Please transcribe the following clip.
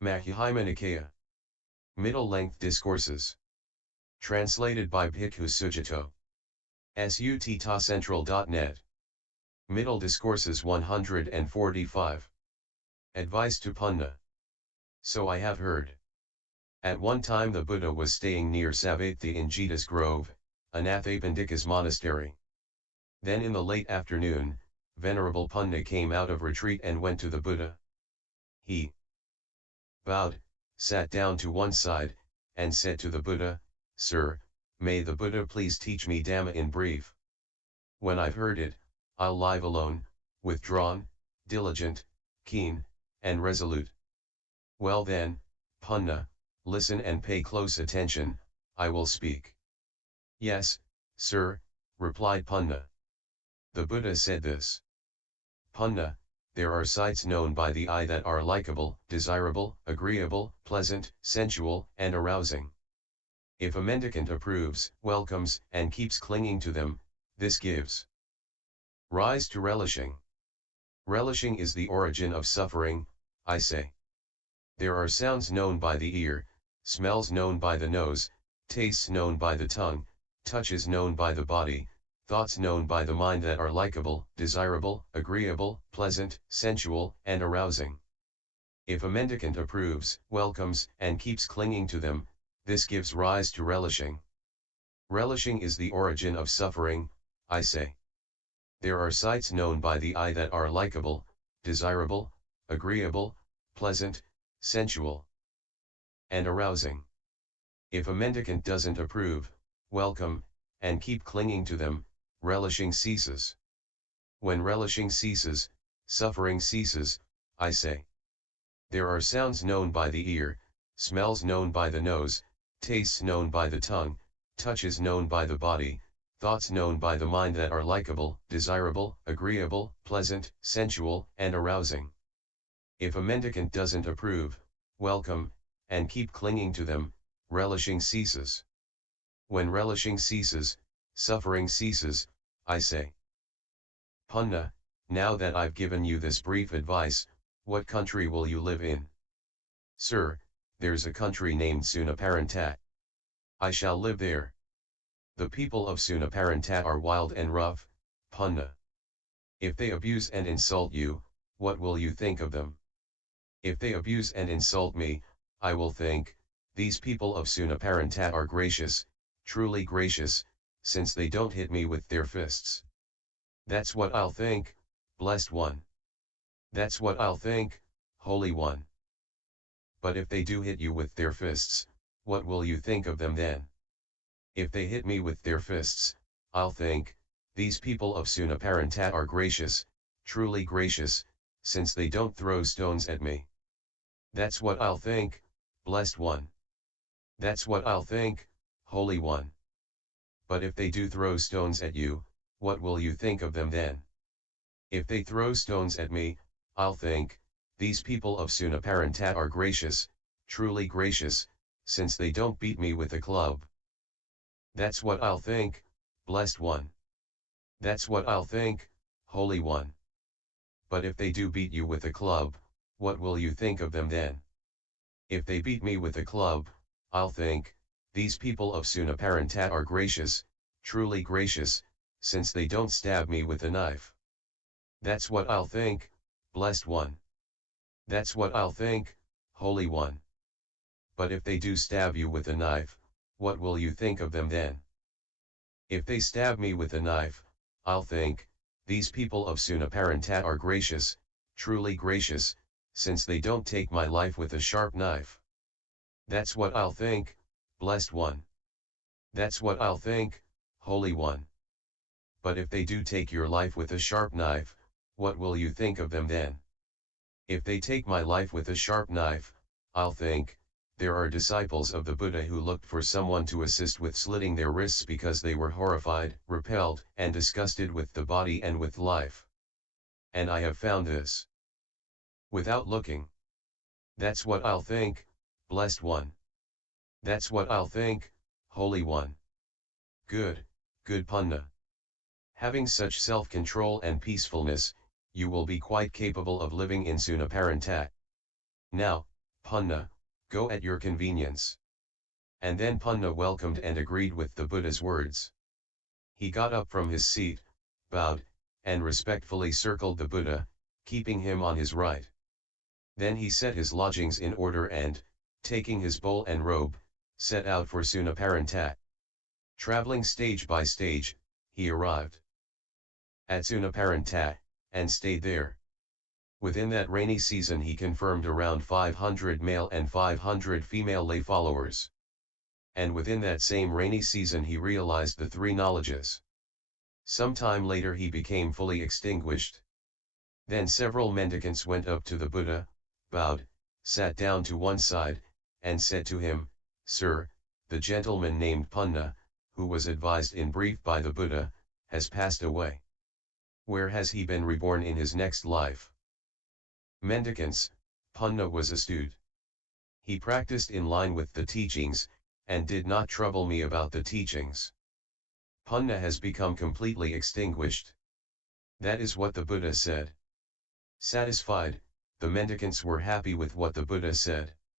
Majjhima Nikaya. Middle-length discourses. Translated by Bhikkhu Sujato. sutacentral.net. Middle Discourses 145. Advice to Punna. So I have heard. At one time the Buddha was staying near Savatthi in Jeta's Grove, Anathapindika's monastery. Then in the late afternoon, Venerable Punna came out of retreat and went to the Buddha. He bowed, sat down to one side, and said to the Buddha, "Sir, may the Buddha please teach me Dhamma in brief. When I've heard it, I'll live alone, withdrawn, diligent, keen, and resolute." Well then, Punna, listen and pay close attention, I will speak. Yes, sir, replied Punna. The Buddha said this. Punna, there are sights known by the eye that are likable, desirable, agreeable, pleasant, sensual, and arousing. If a mendicant approves, welcomes, and keeps clinging to them, this gives rise to relishing. Relishing is the origin of suffering, I say. There are sounds known by the ear, smells known by the nose, tastes known by the tongue, touches known by the body, thoughts known by the mind that are likable, desirable, agreeable, pleasant, sensual, and arousing. If a mendicant approves, welcomes, and keeps clinging to them, this gives rise to relishing. Relishing is the origin of suffering, I say. There are sights known by the eye that are likable, desirable, agreeable, pleasant, sensual, and arousing. If a mendicant doesn't approve, welcome, and keep clinging to them, relishing ceases. When relishing ceases, suffering ceases, I say. There are sounds known by the ear, smells known by the nose, tastes known by the tongue, touches known by the body, thoughts known by the mind that are likable, desirable, agreeable, pleasant, sensual, and arousing. If a mendicant doesn't approve, welcome, and keep clinging to them, relishing ceases. When relishing ceases, suffering ceases, I say. Punna, now that I've given you this brief advice, what country will you live in? Sir, there's a country named Sunaparanta. I shall live there. The people of Sunaparanta are wild and rough, Punna. If they abuse and insult you, what will you think of them? If they abuse and insult me, I will think, these people of Sunaparanta are gracious, truly gracious, since they don't hit me with their fists. That's what I'll think, blessed one. That's what I'll think, holy one. But if they do hit you with their fists, what will you think of them then? If they hit me with their fists, I'll think, these people of Sunaparanta are gracious, truly gracious, since they don't throw stones at me. That's what I'll think, blessed one. That's what I'll think, holy one. But if they do throw stones at you, what will you think of them then? If they throw stones at me, I'll think, these people of Sunaparanta are gracious, truly gracious, since they don't beat me with a club. That's what I'll think, blessed one. That's what I'll think, holy one. But if they do beat you with a club, what will you think of them then? If they beat me with a club, I'll think, these people of Sunaparanta are gracious, truly gracious, since they don't stab me with a knife. That's what I'll think, blessed one. That's what I'll think, holy one. But if they do stab you with a knife, what will you think of them then? If they stab me with a knife, I'll think, these people of Sunaparanta are gracious, truly gracious, since they don't take my life with a sharp knife. That's what I'll think, blessed one. That's what I'll think, holy one. But if they do take your life with a sharp knife, what will you think of them then? If they take my life with a sharp knife, I'll think, there are disciples of the Buddha who looked for someone to assist with slitting their wrists because they were horrified, repelled, and disgusted with the body and with life. And I have found this. Without looking. That's what I'll think, blessed one. That's what I'll think, holy one. Good, good Punna. Having such self-control and peacefulness, you will be quite capable of living in Sunaparanta. Now, Punna, go at your convenience. And then Punna welcomed and agreed with the Buddha's words. He got up from his seat, bowed, and respectfully circled the Buddha, keeping him on his right. Then he set his lodgings in order and, taking his bowl and robe, set out for Sunaparanta. Traveling stage by stage, he arrived at Sunaparanta, and stayed there. Within that rainy season he confirmed around 500 male and 500 female lay followers. And within that same rainy season he realized the three knowledges. Some time later he became fully extinguished. Then several mendicants went up to the Buddha, bowed, sat down to one side, and said to him, Sir, the gentleman named Punna, who was advised in brief by the Buddha, has passed away. Where has he been reborn in his next life? Mendicants, Punna was astute. He practiced in line with the teachings, and did not trouble me about the teachings. Punna has become completely extinguished. That is what the Buddha said. Satisfied, the mendicants were happy with what the Buddha said.